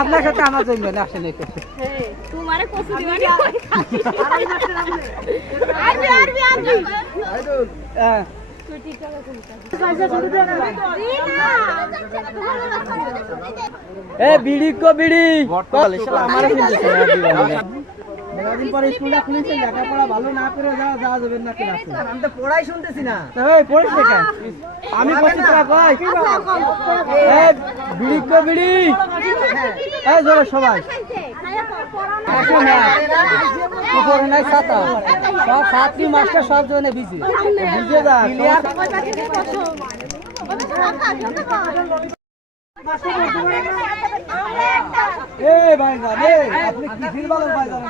আপনার সাথে আমার চলবে না আসলে তোমারে কচু দিবানি বিড়ি কো বিড়ি মেলাদিন পরে স্কুলটা খুলেছে লেখাপড়া ভালো না করে যাওয়া যাবেন না ক্লাসে আমি তো পড়াই শুনতেছি না পড়িস না আমি বলছি তোরা কই বিড়ি কো বিড়ি জোরে সবাই উপরে নাই ছাতা সব ছাত্রী মাস্টার সব জনে বিজি বুঝে যা ক্লিয়ার ভাইজান আপনি কিসির বালের ভাইজান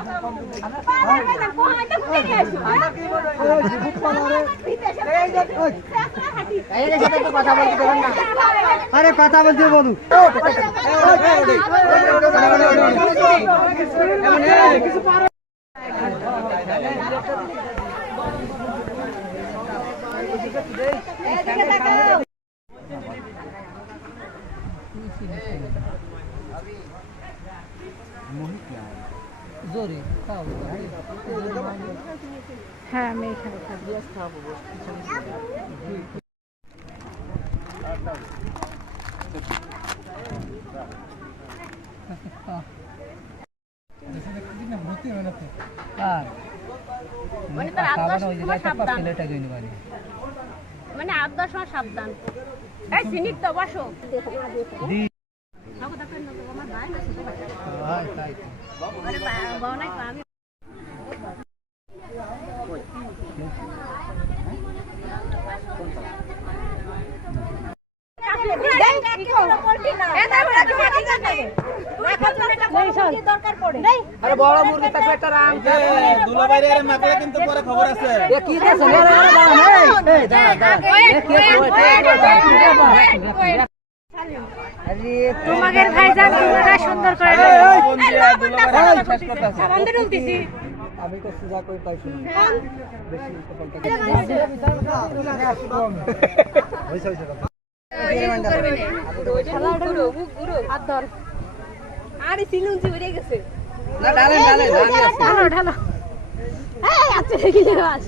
কথা বলতে দেবেন না আরে কথা বলতে বলুন হ্যাঁ আমি এখানে খাবো মানে 8-10 মাস সাবধান এই সিনিট তো বসো আরে বড় মুরগি থাকলে একটা রাম দুলাভাইরে এর মাকলে কিন্তু পরে খবর আছে এ কি দেছে তোমাদের ভাইজান তোমরা সুন্দর করে আমি তো সুজা কই পাইছি বেশি আরে সিলুনজি উড়ে গেছে না ডালে ঢালো ঢালো এই আচ্ছা কি যাস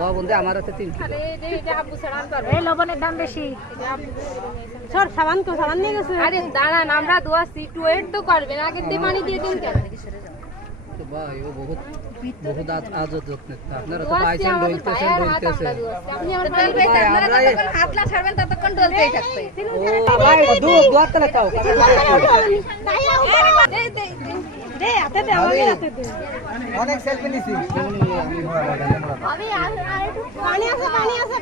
লবণ দে আমার হাতে 3 কিলো আরে এটা আব্বু ছাড়ান পারবে এই লবণের দাম বেশি সর সাবান তো সাবান নিয়ে গেছে আরে দাঁড়ান আমরা দোয়াছি একটু ওয়েট তো করবেন আগে দিয়ে পানি দিয়ে দিন কেন তো ভাই ও বহুত আজত যত্ন আপনারা তো পাইছেন ডলতেছেন আপনি আমার ডলবে আপনারা যতক্ষণ হাত না ছাড়বেন ততক্ষণ ডলতেই থাকবে ও ভাই দুধ দোয়াতে খাও দে হাতে দে আমাকে হাতে দে অনেক সেলফি নিছি আমি পানি আছে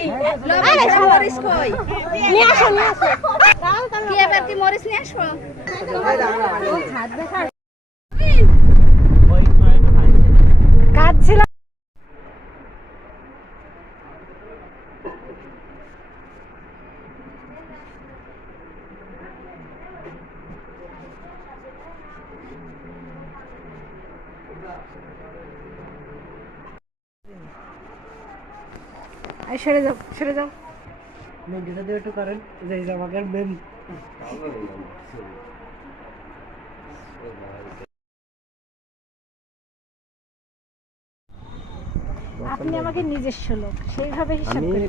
আরে মরিস কই নিয়ে আসো কি এবার কি মরিস নিয়ে আসো হাত দেখা কাটছিল সরে যাও মেঘটা দিয়ে একটু করেন এই যে আমাদের মেন আপনি আমাকে নিজস্ব লোক সেইভাবে হিসাব করে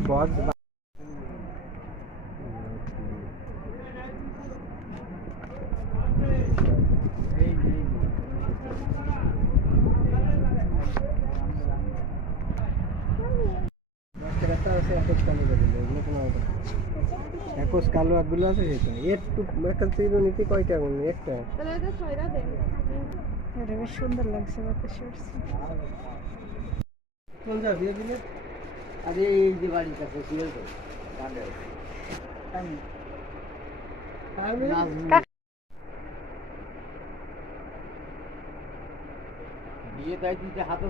একশ কালো আগগুলো আছে সেটা একটু একটা ছিল নিতে কয়টা একটা বেশ সুন্দর লাগছে কোন যা দিয়ে দিলে আরে এই যে বাড়ির কাছে সিরিয়াল তো বিয়ে তাই দিতে হাতে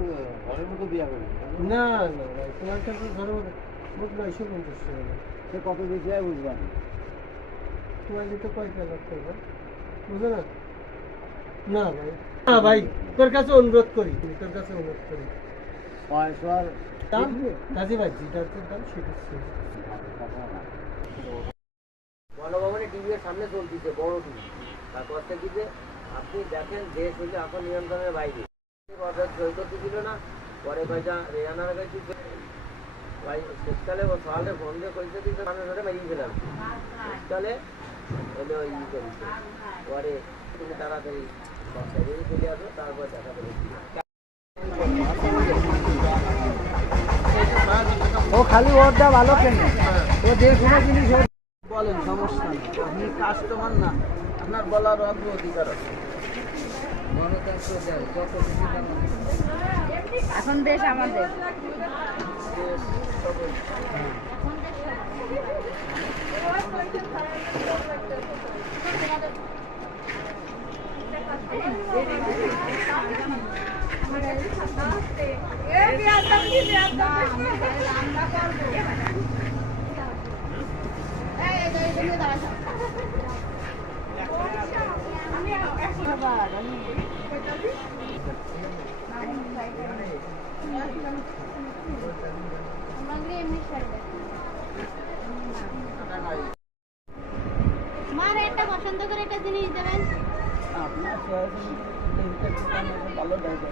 ঘরের মতো বিয়া করে না না তোমার কাছে ঘরের মতো মুখ 950 টাকা সে কত বেশি হয় বুঝবা তোমার দিতে কয়টা লাগতে হবে বুঝো না না ভাই তোর কাছে অনুরোধ করি পয়সার দাম কাজে ভাই যেটার দাম সেটা গণভবনে টিভির সামনে চলতেছে বড় টিভি তারপর থেকে আপনি দেখেন দেশ হইলে এখন নিয়ন্ত্রণের বাইরে সই করতে ছিল না পরে কয়টা রেজানার কাছে ভাই শীতকালে ও সকালে ফোন দিয়ে কইতে দিতে মানুষ ধরে বেরিয়ে গেলাম শীতকালে হলো ই করেছে পরে তুমি তাড়াতাড়ি বাসায় বেরিয়ে চলে আসো তারপর দেখা করে ও খালি ওরটা ভালো কেন ও যে কোনো জিনিস বলেন সমস্যা নেই আপনি কাস্টমার না আপনার বলার অধিকার আছে গণতন্ত্র দেয় যত বেশি এখন দেশ আমাদের দেশ সবই মার একটা পছন্দ করে একটা জিনিস দেবেন আপনার ভালো ড্রাইভার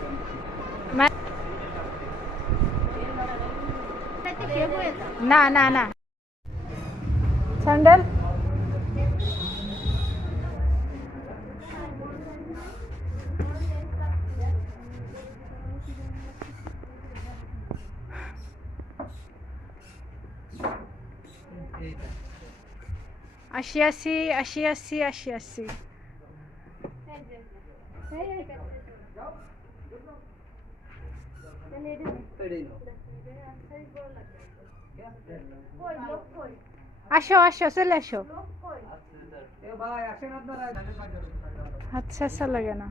না না না স্যান্ডেল আশি 80 আসো চলে আসো আচ্ছা লাগে না